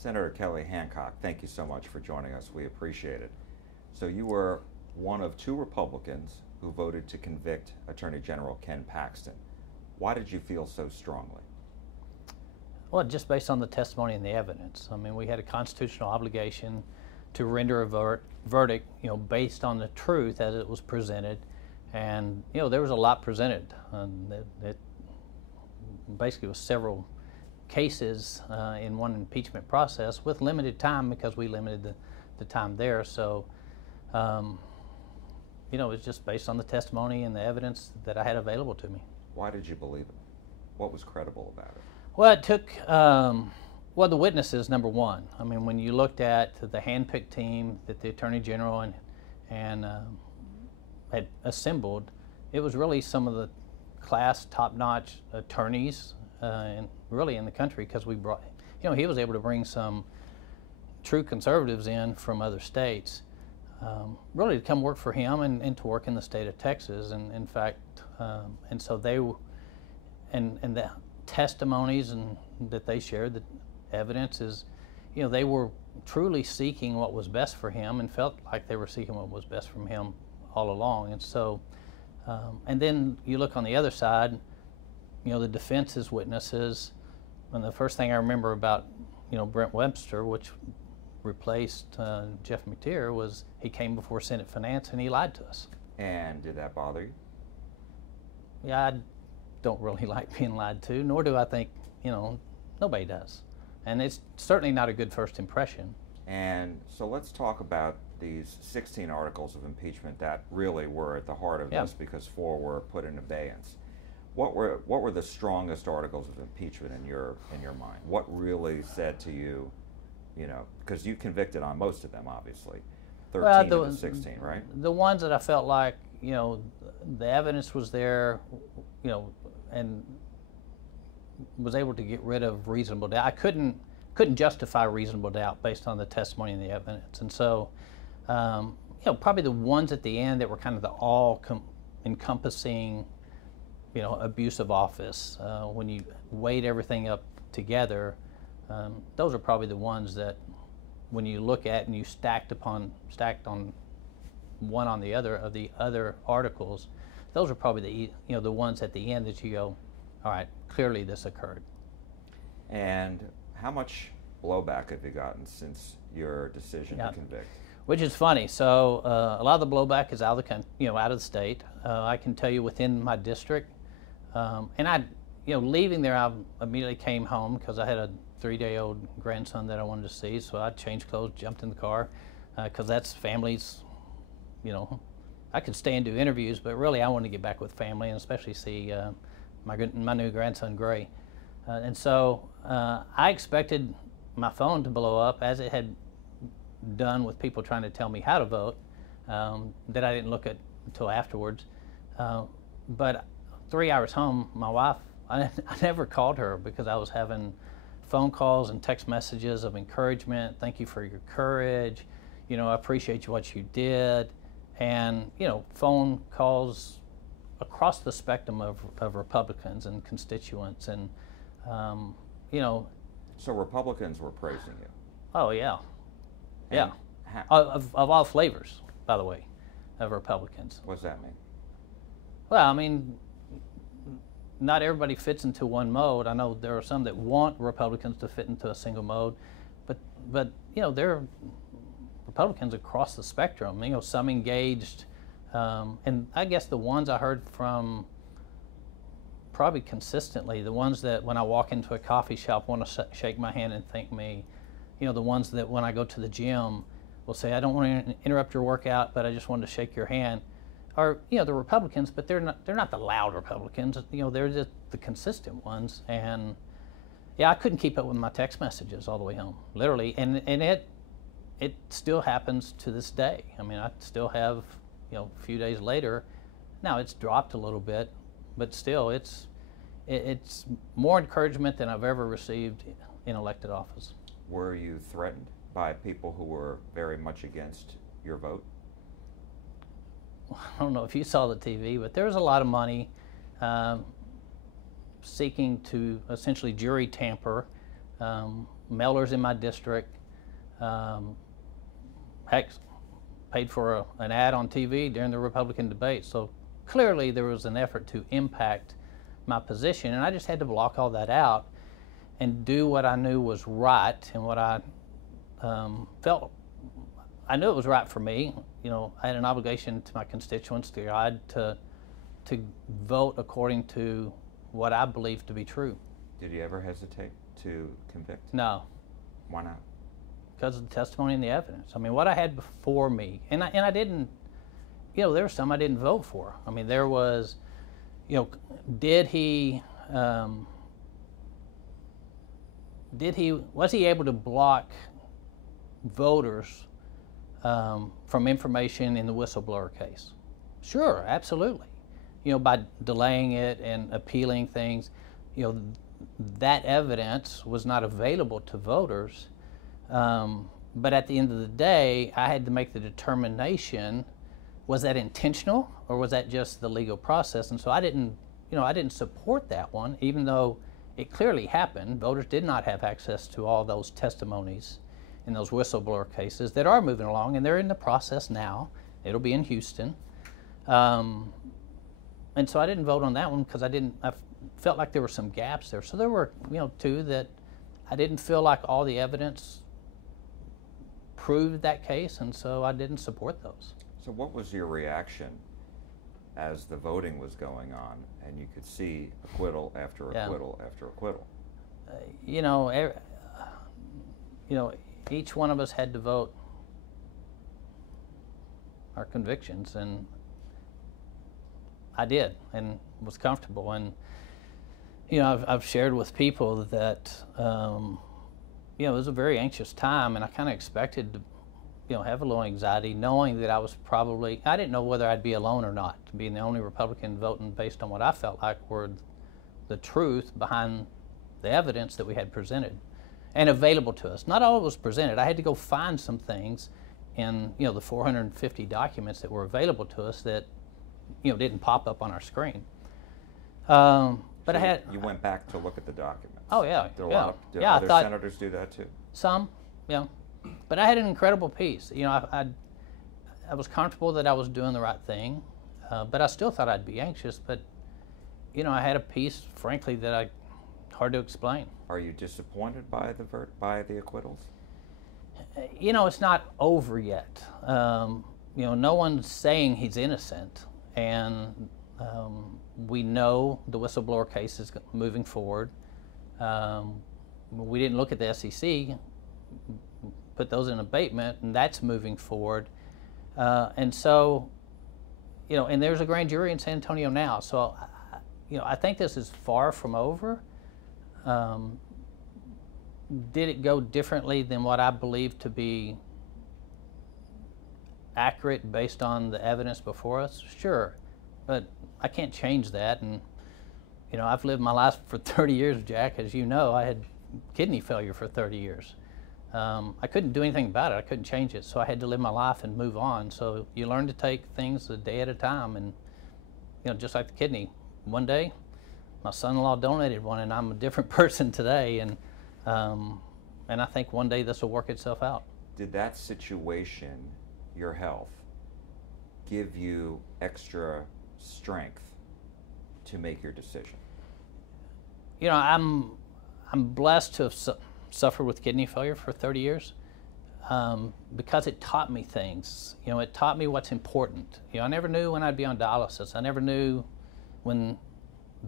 Senator Kelly Hancock, thank you so much for joining us. We appreciate it. So you were one of two Republicans who voted to convict Attorney General Ken Paxton. Why did you feel so strongly? Well, just based on the testimony and the evidence. I mean, we had a constitutional obligation to render a verdict, based on the truth as it was presented. And, there was a lot presented. It basically was several cases in one impeachment process with limited time because we limited the time there. So, it's just based on the testimony and the evidence that I had available to me. Why did you believe it? What was credible about it? Well, it took, the witnesses, number one. I mean, when you looked at the hand-picked team that the Attorney General and had assembled, it was really some of the class, top-notch attorneys and really in the country, because we brought, he was able to bring some true conservatives in from other states, really to come work for him and to work in the state of Texas. And in fact, and so they, and the testimonies that they shared, the evidence is, they were truly seeking what was best for him and felt like they were seeking what was best from him all along. And so, and then you look on the other side, the defense's witnesses, and the first thing I remember about, Brent Webster, which replaced Jeff McTeer, was he came before Senate Finance and he lied to us. And did that bother you? Yeah, I don't really like being lied to, nor do I think, nobody does. And it's certainly not a good first impression. And so let's talk about these 16 articles of impeachment that really were at the heart of this, because 4 were put in abeyance. What were the strongest articles of impeachment in your mind? What really said to you, because you convicted on most of them, obviously, 13 of the 16, right? The ones that I felt like, the evidence was there, and was able to get rid of reasonable doubt. I couldn't justify reasonable doubt based on the testimony and the evidence. And so, probably the ones at the end that were kind of the all-encompassing, abuse of office, when you weighed everything up together, those are probably the ones that, when you look at and you stacked on one on the other of the other articles, those are probably the ones at the end that you go, all right, clearly this occurred. And how much blowback have you gotten since your decision to convict? Which is funny. So a lot of the blowback is out of the out of the state. I can tell you within my district, and I, leaving there, I immediately came home because I had a 3-day-old grandson that I wanted to see. So I changed clothes, jumped in the car, because that's families. I could stay and do interviews, but really I wanted to get back with family and especially see my new grandson, Gray. And so I expected my phone to blow up, as it had done with people trying to tell me how to vote, that I didn't look at until afterwards. But 3 hours home, my wife, I never called her because I was having phone calls and text messages of encouragement. Thank you for your courage. I appreciate what you did. And, phone calls across the spectrum of Republicans and constituents. And, So Republicans were praising you? Oh, yeah. And yeah. Of all flavors, by the way, of Republicans. What does that mean? Well, I mean, not everybody fits into one mode. I know there are some that want Republicans to fit into a single mode, but there are Republicans across the spectrum, some engaged, and I guess the ones I heard from probably consistently, the ones that when I walk into a coffee shop want to shake my hand and thank me, the ones that when I go to the gym will say, I don't want to interrupt your workout, but I just wanted to shake your hand, are, the Republicans, but they're not the loud Republicans, they're just the consistent ones. And yeah, I couldn't keep up with my text messages all the way home, literally, and it still happens to this day. I mean, I still have, a few days later, now it's dropped a little bit, but still it's more encouragement than I've ever received in elected office. Were you threatened by people who were very much against your vote? I don't know if you saw the TV, but there was a lot of money seeking to essentially jury tamper mailers in my district, heck, paid for an ad on TV during the Republican debate. So clearly there was an effort to impact my position, and I just had to block all that out and do what I knew was right and what I felt. I knew it was right for me. You know, I had an obligation to my constituents, to God, to vote according to what I believed to be true. Did you ever hesitate to convict? No. Why not? Because of the testimony and the evidence. I mean, what I had before me, and I didn't, you know, there were some I didn't vote for. I mean, there was, you know, was he able to block voters from information in the whistleblower case? Sure, absolutely. You know, by delaying it and appealing things, you know, that evidence was not available to voters. But at the end of the day, I had to make the determination, was that intentional or was that just the legal process? And so I didn't support that one, even though it clearly happened. Voters did not have access to all those testimonies in those whistleblower cases that are moving along, and they're in the process now. It'll be in Houston. And so I didn't vote on that one because I felt like there were some gaps there. So there were, you know, two that I didn't feel like all the evidence proved that case, and so I didn't support those. So what was your reaction as the voting was going on and you could see acquittal after acquittal after acquittal? You know, each one of us had to vote our convictions, and I did, and was comfortable. And you know, I've shared with people that you know, it was a very anxious time, and I kind of expected to, you know, have a little anxiety, knowing that I didn't know whether I'd be alone or not, being the only Republican voting based on what I felt like were the truth behind the evidence that we had presented and available to us. Not all of it was presented. I had to go find some things in, you know, the 450 documents that were available to us that, you know, didn't pop up on our screen. But so you went back to look at the documents. Oh yeah, Did other senators do that too? Some, yeah. But I had an incredible peace. You know, I was comfortable that I was doing the right thing, but I still thought I'd be anxious. But you know, I had a peace, frankly, that hard to explain. Are you disappointed by the acquittals? You know, it's not over yet. You know, no one's saying he's innocent, and we know the whistleblower case is moving forward. We didn't look at the SEC, put those in abatement, and that's moving forward. And so, you know, and there's a grand jury in San Antonio now. So, you know, I think this is far from over. Did it go differently than what I believe to be accurate based on the evidence before us? Sure, but I can't change that. And you know, I've lived my life for 30 years, Jack. As you know, I had kidney failure for 30 years. I couldn't do anything about it. I couldn't change it, so I had to live my life and move on. So you learn to take things a day at a time, and you know, just like the kidney. One day, my son-in-law donated one, and I'm a different person today. And I think one day this will work itself out. Did that situation, your health, give you extra strength to make your decision? You know, I'm blessed to have suffered with kidney failure for 30 years because it taught me things. You know, it taught me what's important. You know, I never knew when I'd be on dialysis. I never knew when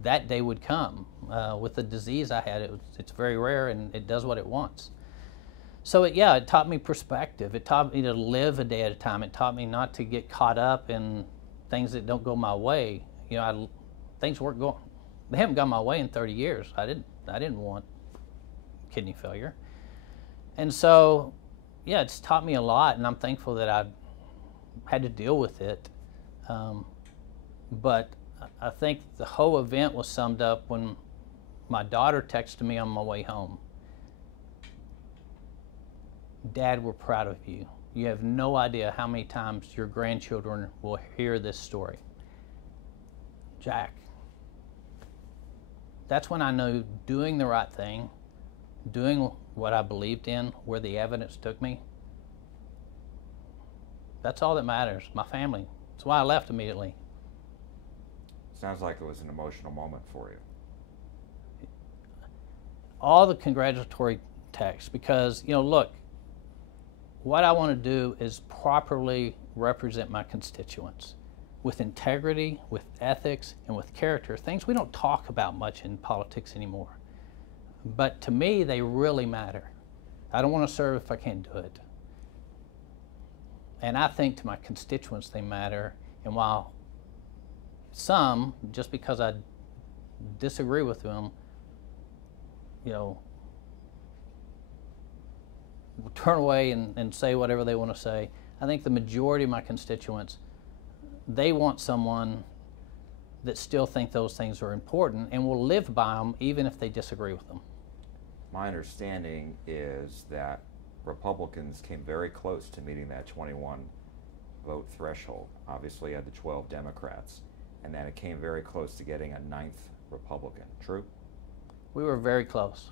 that day would come. With the disease I had, it's very rare, and it does what it wants. So it taught me perspective. It taught me to live a day at a time. It taught me not to get caught up in things that don't go my way. You know, things weren't going. They haven't gone my way in 30 years. I didn't want kidney failure, and so it's taught me a lot, and I'm thankful that I had to deal with it. But I think the whole event was summed up when my daughter texted me on my way home. Dad, we're proud of you. You have no idea how many times your grandchildren will hear this story. Jack, that's when I knew doing the right thing, doing what I believed in, where the evidence took me. That's all that matters, my family. That's why I left immediately. Sounds like it was an emotional moment for you. All the congratulatory texts, because, look, what I want to do is properly represent my constituents with integrity, with ethics, and with character, things we don't talk about much in politics anymore. But to me, they really matter. I don't want to serve if I can't do it. And I think to my constituents they matter. And while some, just because I disagree with them, turn away and say whatever they want to say, I think the majority of my constituents, they want someone that still think those things are important and will live by them even if they disagree with them. My understanding is that Republicans came very close to meeting that 21 vote threshold. Obviously you had the 12 Democrats, and then it came very close to getting a 9th Republican. True? We were very close.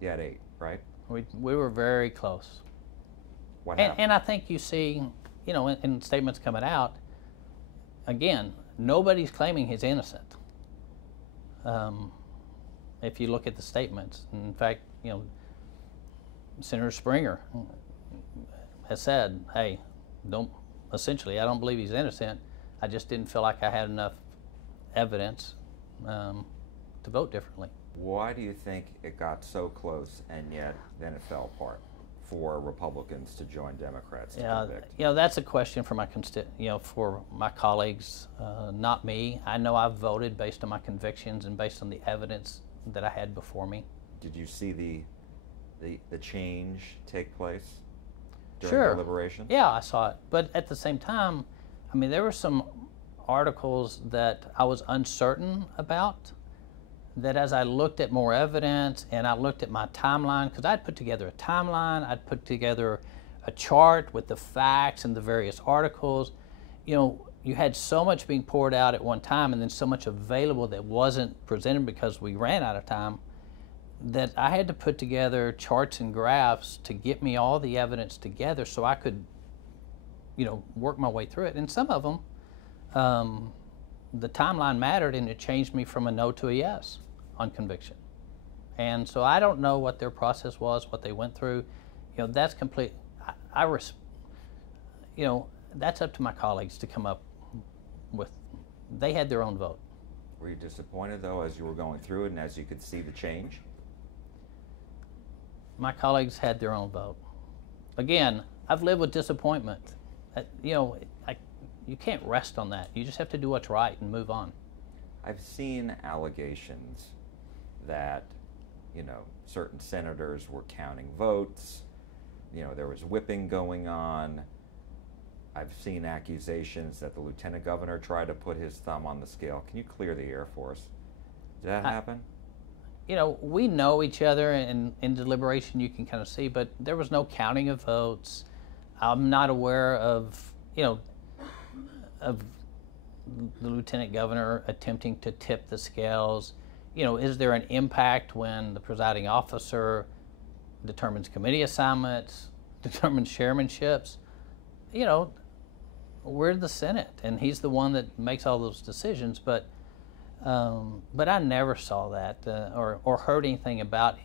You had 8, right? We were very close. What happened? And I think you see, in statements coming out, again, nobody's claiming he's innocent. If you look at the statements, in fact, Senator Springer has said, hey, essentially, I don't believe he's innocent. I just didn't feel like I had enough evidence to vote differently. Why do you think it got so close and yet then it fell apart for Republicans to join Democrats to convict? That's a question for for my colleagues, not me. I know I've voted based on my convictions and based on the evidence that I had before me. Did you see the change take place during deliberations? Yeah, I saw it. But at the same time, there were some articles that I was uncertain about, that as I looked at more evidence and I looked at my timeline, because I'd put together a timeline, I'd put together a chart with the facts and the various articles. You had so much being poured out at one time and then so much available that wasn't presented because we ran out of time, that I had to put together charts and graphs to get me all the evidence together so I could, work my way through it. And some of them, the timeline mattered, and it changed me from a no to a yes on conviction. And so I don't know what their process was, what they went through. That's complete. That's up to my colleagues to come up with. They had their own vote. Were you disappointed, though, as you were going through it and as you could see the change? My colleagues had their own vote. Again, I've lived with disappointment. You can't rest on that. You just have to do what's right and move on. I've seen allegations that, certain senators were counting votes. There was whipping going on. I've seen accusations that the lieutenant governor tried to put his thumb on the scale. Can you clear the air for us? Did that happen? We know each other, and in deliberation you can kind of see, but there was no counting of votes. I'm not aware of the lieutenant governor attempting to tip the scales. Is there an impact when the presiding officer determines committee assignments, determines chairmanships? We're the Senate, and he's the one that makes all those decisions. But I never saw that or heard anything about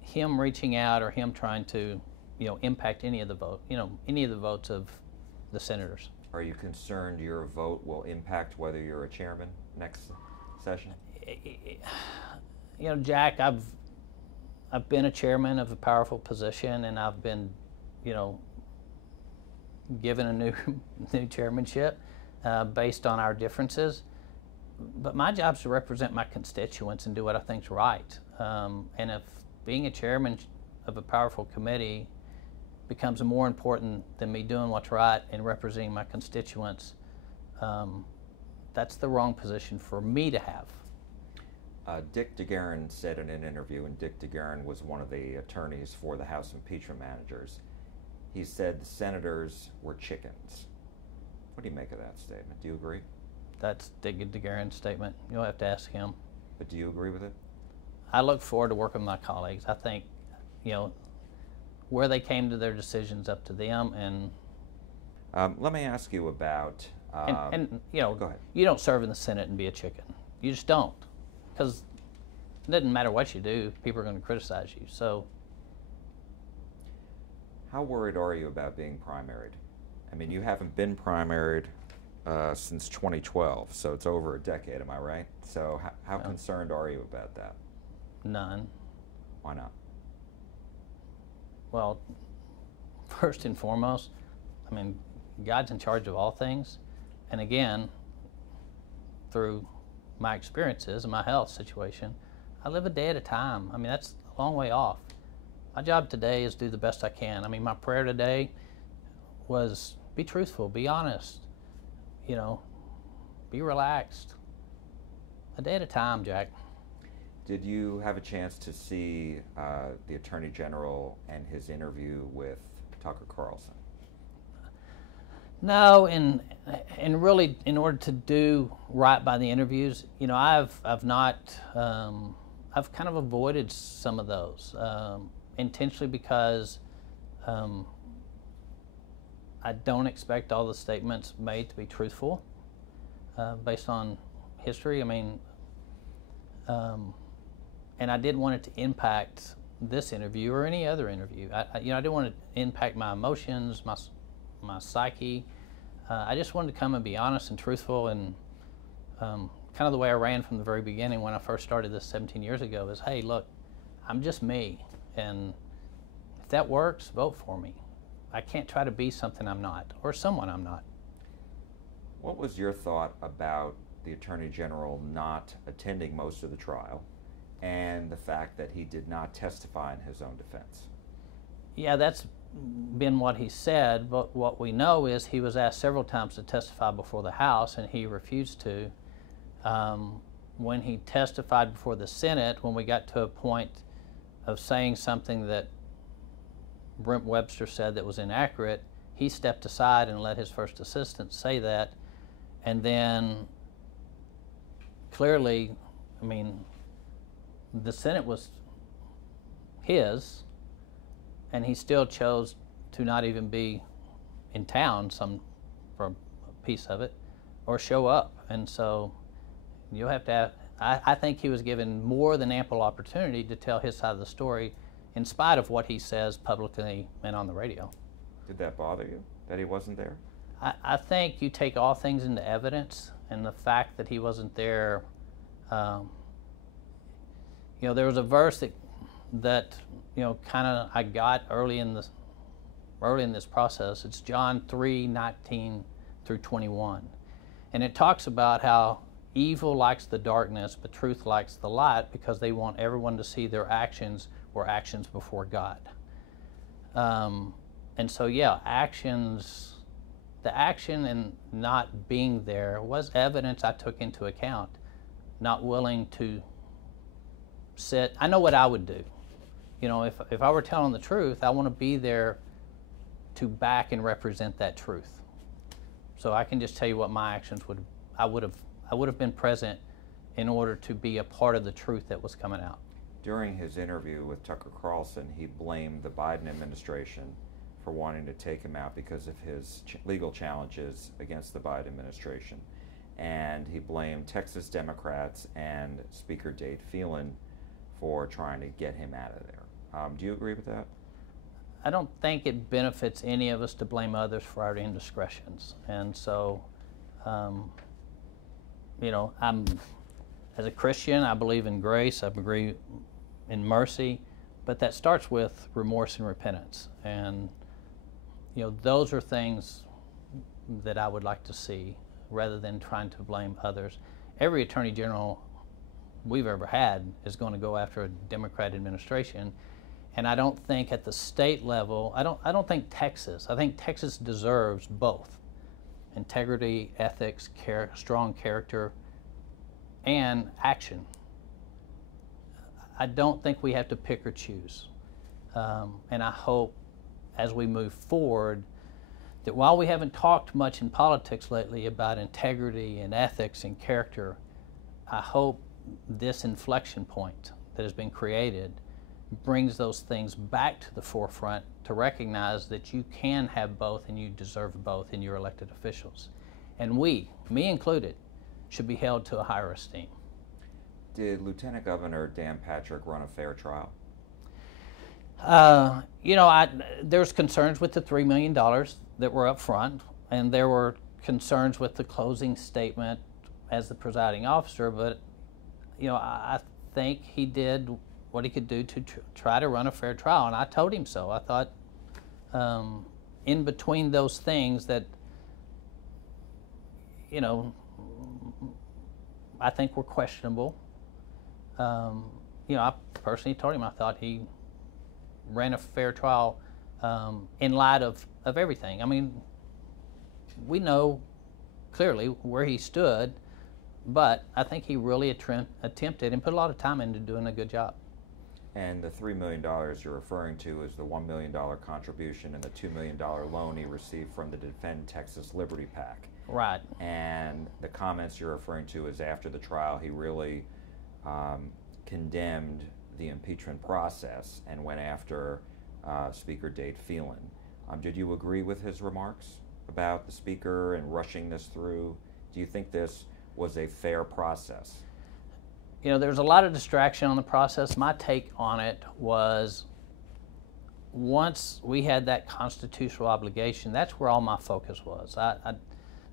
him reaching out or him trying to, impact any of the votes of the senators. Are you concerned your vote will impact whether you're a chairman next session? Jack, I've been a chairman of a powerful position, and I've been, given a new chairmanship based on our differences. But my job is to represent my constituents and do what I think's right. And if being a chairman of a powerful committee becomes more important than me doing what's right and representing my constituents, that's the wrong position for me to have. Dick Degarin said in an interview, and Dick Degarin was one of the attorneys for the House impeachment managers, he said the senators were chickens. What do you make of that statement? Do you agree? That's Dick Degarin's statement. You'll have to ask him. But do you agree with it? I look forward to working with my colleagues. I think, where they came to their decisions up to them. And let me ask you about. And you know, go ahead. You don't serve in the Senate and be a chicken. You just don't, because it doesn't matter what you do, people are going to criticize you. So, how worried are you about being primaried? I mean, you haven't been primaried since 2012, so it's over a decade, am I right? So how concerned are you about that? None. Why not? Well, first and foremost, I mean, God's in charge of all things. And again, through my experiences and my health situation, I live a day at a time. I mean, that's a long way off. My job today is do the best I can. I mean, my prayer today was be truthful, be honest, you know, be relaxed. A day at a time, Jack. Did you have a chance to see the Attorney General and his interview with Tucker Carlson? No, and really, in order to do right by the interviews, you know, I've kind of avoided some of those intentionally because I don't expect all the statements made to be truthful based on history. I mean, and I didn't want it to impact this interview or any other interview. I didn't want it to impact my emotions, my psyche. I just wanted to come and be honest and truthful, and kind of the way I ran from the very beginning when I first started this 17 years ago is, hey, look, I'm just me, and if that works, vote for me. I can't try to be something I'm not, or someone I'm not. What was your thought about the Attorney General not attending most of the trial and the fact that he did not testify in his own defense? Yeah, that's been what he said, but what we know is he was asked several times to testify before the House, and he refused to. When he testified before the Senate, when we got to a point of saying something that Brent Webster said that was inaccurate, he stepped aside and let his first assistant say that, and then clearly, I mean, the Senate was his, and he still chose to not even be in town for a piece of it, or show up. And so you'll have to have, I think he was given more than ample opportunity to tell his side of the story in spite of what he says publicly and on the radio. Did that bother you, that he wasn't there? I think you take all things into evidence, and the fact that he wasn't there, you know, there was a verse that you know, kind of I got early in this process. It's John 3:19 through 21, and it talks about how evil likes the darkness, but truth likes the light, because they want everyone to see their actions were actions before God. And so, yeah, the action and not being there was evidence I took into account. Not willing to sit. I know what I would do. You know, if I were telling the truth, I want to be there to back and represent that truth. So I can just tell you what my actions would. I would have been present in order to be a part of the truth that was coming out. During his interview with Tucker Carlson, he blamed the Biden administration for wanting to take him out because of his legal challenges against the Biden administration. And he blamed Texas Democrats and Speaker Dade Phelan for trying to get him out of there. Do you agree with that? I don't think it benefits any of us to blame others for our indiscretions. And so, you know, as a Christian, I believe in grace, I believe in mercy, but that starts with remorse and repentance. And, you know, those are things that I would like to see rather than trying to blame others. Every Attorney General we've ever had is going to go after a Democrat administration, and I don't think at the state level, I don't think Texas. I think Texas deserves both integrity, ethics, strong character, and action. I don't think we have to pick or choose. And I hope as we move forward that while we haven't talked much in politics lately about integrity and ethics and character, I hope this inflection point that has been created brings those things back to the forefront to recognize that you can have both and you deserve both in your elected officials. And we, me included, should be held to a higher esteem. Did Lieutenant Governor Dan Patrick run a fair trial? You know, there's concerns with the $3 million that were up front, and there were concerns with the closing statement as the presiding officer, but, you know, I think he did what he could do to try to run a fair trial, and I told him so. I thought in between those things that, you know, I think were questionable. You know, I personally told him I thought he ran a fair trial in light of everything. I mean, we know clearly where he stood, but I think he really attempted and put a lot of time into doing a good job. And the $3 million you're referring to is the $1 million contribution and the $2 million loan he received from the Defend Texas Liberty PAC. Right. And the comments you're referring to is after the trial, he really condemned the impeachment process and went after Speaker Dade Phelan. Did you agree with his remarks about the Speaker and rushing this through? Do you think this was a fair process? You know, there was a lot of distraction on the process. My take on it was once we had that constitutional obligation, that's where all my focus was.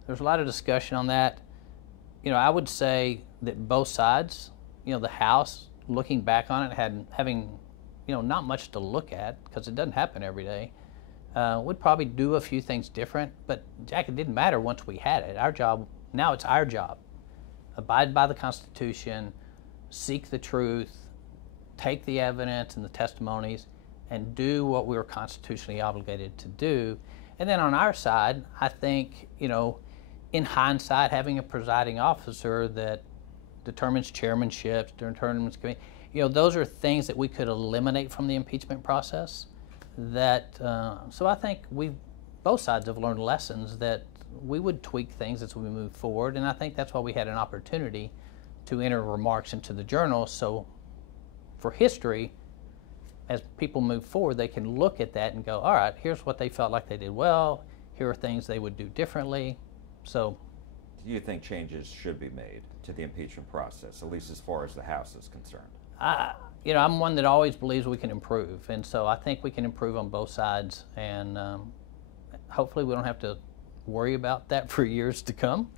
There's a lot of discussion on that. You know, I would say that both sides, you know, the House, looking back on it, having, you know, not much to look at because it doesn't happen every day, would probably do a few things different. But, Jack, it didn't matter once we had it. Our job, now it's our job. Abide by the Constitution, seek the truth, take the evidence and the testimonies, and do what we were constitutionally obligated to do. And then on our side, I think, you know, in hindsight, having a presiding officer that determines chairmanship, determines committee, you know, those are things that we could eliminate from the impeachment process. That so I think both sides have learned lessons that we would tweak things as we move forward, and I think that's why we had an opportunity to enter remarks into the journal. So for history, as people move forward, they can look at that and go, all right, here's what they felt like they did well, here are things they would do differently. So, do you think changes should be made to the impeachment process, at least as far as the House is concerned? You know, I'm one that always believes we can improve, and so I think we can improve on both sides, and hopefully we don't have to worry about that for years to come.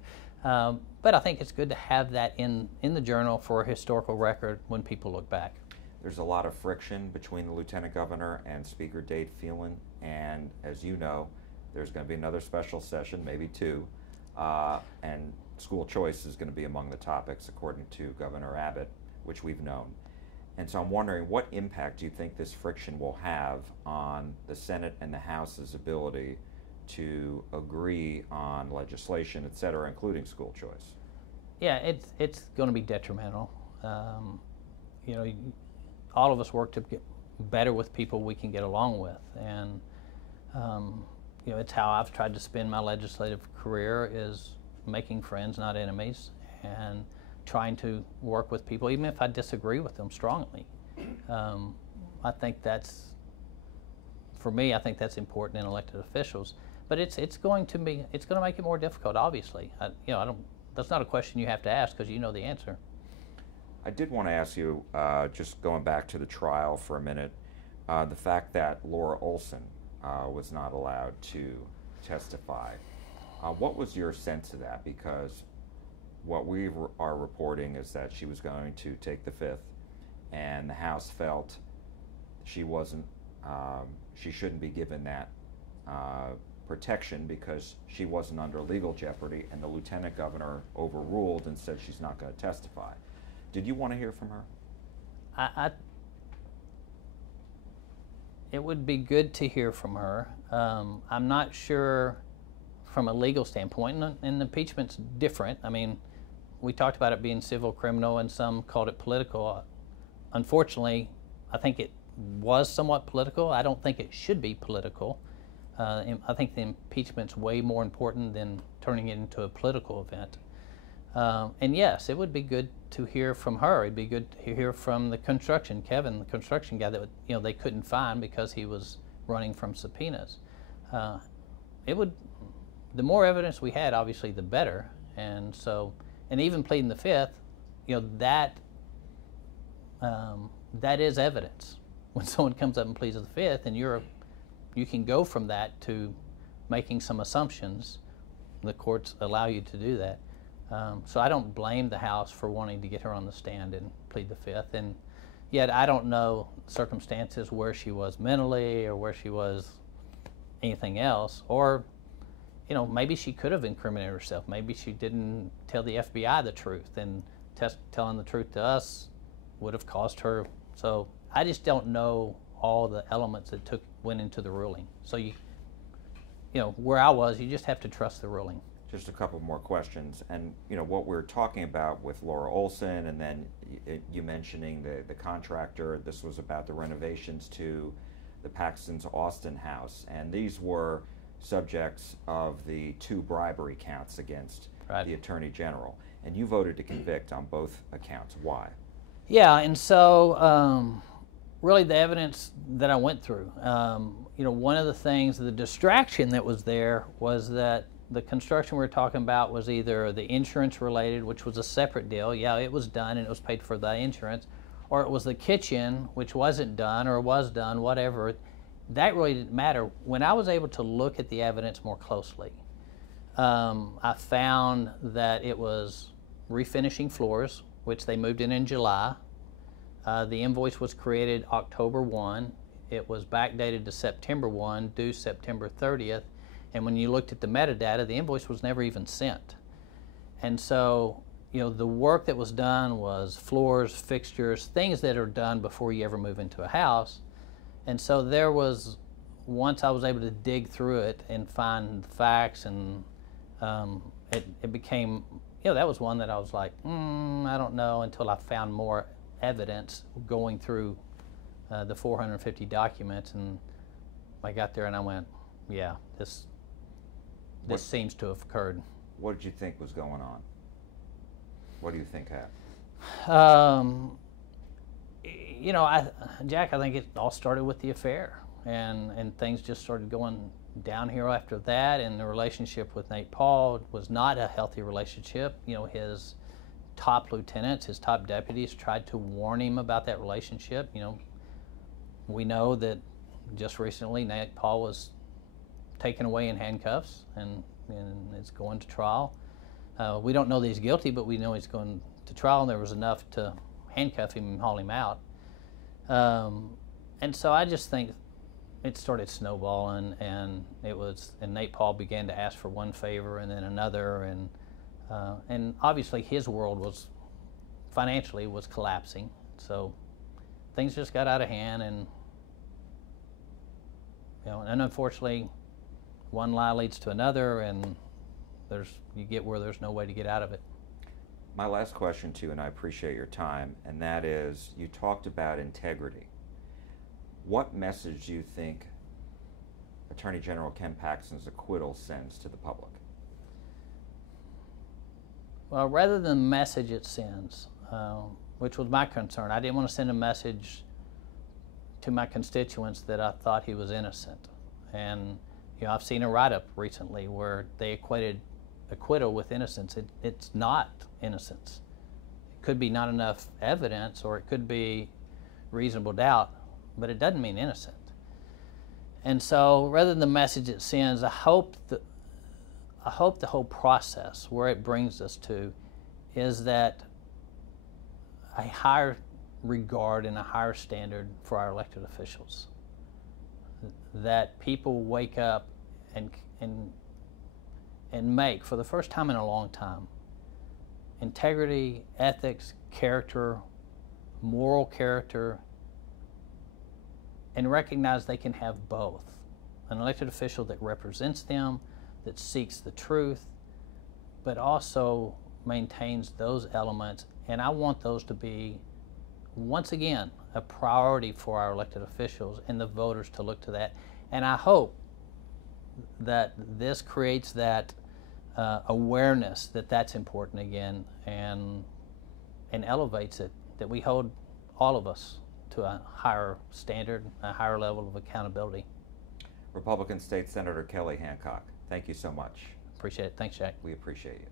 But I think it's good to have that in the journal for a historical record when people look back. There's a lot of friction between the Lieutenant Governor and Speaker Dade Phelan, and as you know, there's going to be another special session, maybe two, and school choice is going to be among the topics, according to Governor Abbott, which we've known. And so I'm wondering, what impact do you think this friction will have on the Senate and the House's ability to agree on legislation, et cetera, including school choice? Yeah, it's going to be detrimental. You know, all of us work to get better with people we can get along with, and you know, it's how I've tried to spend my legislative career, is making friends, not enemies, and trying to work with people, even if I disagree with them strongly. I think that's, for me, I think that's important in elected officials. But it's going to make it more difficult, obviously. You know, that's not a question you have to ask because you know the answer. I did want to ask you, just going back to the trial for a minute, the fact that Laura Olson was not allowed to testify. What was your sense of that? Because what we are reporting is that she was going to take the Fifth, and the House felt she shouldn't be given that protection because she wasn't under legal jeopardy, and the Lieutenant Governor overruled and said she's not going to testify. Did you want to hear from her? It would be good to hear from her. I'm not sure from a legal standpoint, and impeachment's different. I mean, we talked about it being civil, criminal, and some called it political. Unfortunately, I think it was somewhat political. I don't think it should be political. I think the impeachment's way more important than turning it into a political event. And yes, it would be good to hear from her. It'd be good to hear from the construction, Kevin, the construction guy that would, they couldn't find because he was running from subpoenas. The more evidence we had, obviously, the better. And so, and even pleading the fifth, that is evidence. When someone comes up and pleads the fifth, and you can go from that to making some assumptions. The courts allow you to do that. So I don't blame the House for wanting to get her on the stand and plead the fifth. And yet I don't know circumstances where she was mentally or where she was anything else. Or, maybe she could have incriminated herself. Maybe she didn't tell the FBI the truth, and telling the truth to us would have caused her. So I just don't know all the elements that went into the ruling. So where I was, you just have to trust the ruling. Just a couple more questions, and what we're talking about with Laura Olson, and then you mentioning the contractor. This was about the renovations to the Paxtons' Austin house, and these were subjects of the 2 bribery counts against the Attorney General, and you voted to convict on both accounts. Why? Yeah, and so really the evidence that I went through, one of the things, the distraction that was there was that the construction we were talking about was either the insurance related, which was a separate deal. Yeah, it was done and it was paid for by insurance, or it was the kitchen, which wasn't done or was done, whatever. That really didn't matter. When I was able to look at the evidence more closely, I found that it was refinishing floors, which they moved in July. The invoice was created October 1. It was backdated to September 1, due September 30th. And when you looked at the metadata, the invoice was never even sent. And so, the work that was done was floors, fixtures, things that are done before you ever move into a house. And so there was, once I was able to dig through it and find the facts, and it became, that was one that I was like, I don't know, until I found more evidence going through the 450 documents. And I got there and I went, yeah, this seems to have occurred. What did you think was going on? What do you think happened? Jack, I think it all started with the affair, and things just started going downhill after that. And the relationship with Nate Paul was not a healthy relationship. His top lieutenants, his top deputies tried to warn him about that relationship. We know that just recently Nate Paul was taken away in handcuffs and is going to trial. We don't know that he's guilty, but we know he's going to trial, and there was enough to handcuff him and haul him out. And so I just think it started snowballing, and Nate Paul began to ask for one favor and then another, and obviously his world financially was collapsing. So things just got out of hand, and unfortunately, one lie leads to another, and you get where there's no way to get out of it. My last question to you, and I appreciate your time, and that is, you talked about integrity. What message do you think Attorney General Ken Paxton's acquittal sends to the public? Well, rather than the message it sends, which was my concern, I didn't want to send a message to my constituents that I thought he was innocent. And I've seen a write-up recently where they equated acquittal with innocence. It's not innocence. It could be not enough evidence, or it could be reasonable doubt, but it doesn't mean innocent. And so rather than the message it sends, I hope the whole process, where it brings us to, is that a higher regard and a higher standard for our elected officials. That people wake up and make, for the first time in a long time, integrity, ethics, character, moral character, and recognize they can have both. An elected official that represents them, that seeks the truth, but also maintains those elements. And I want those to be, once again, a priority for our elected officials and the voters to look to that. And I hope that this creates that awareness that that's important again, and elevates it, that we hold all of us to a higher standard, a higher level of accountability. Republican State Senator Kelly Hancock, thank you so much. Appreciate it. Thanks, Jack. We appreciate you.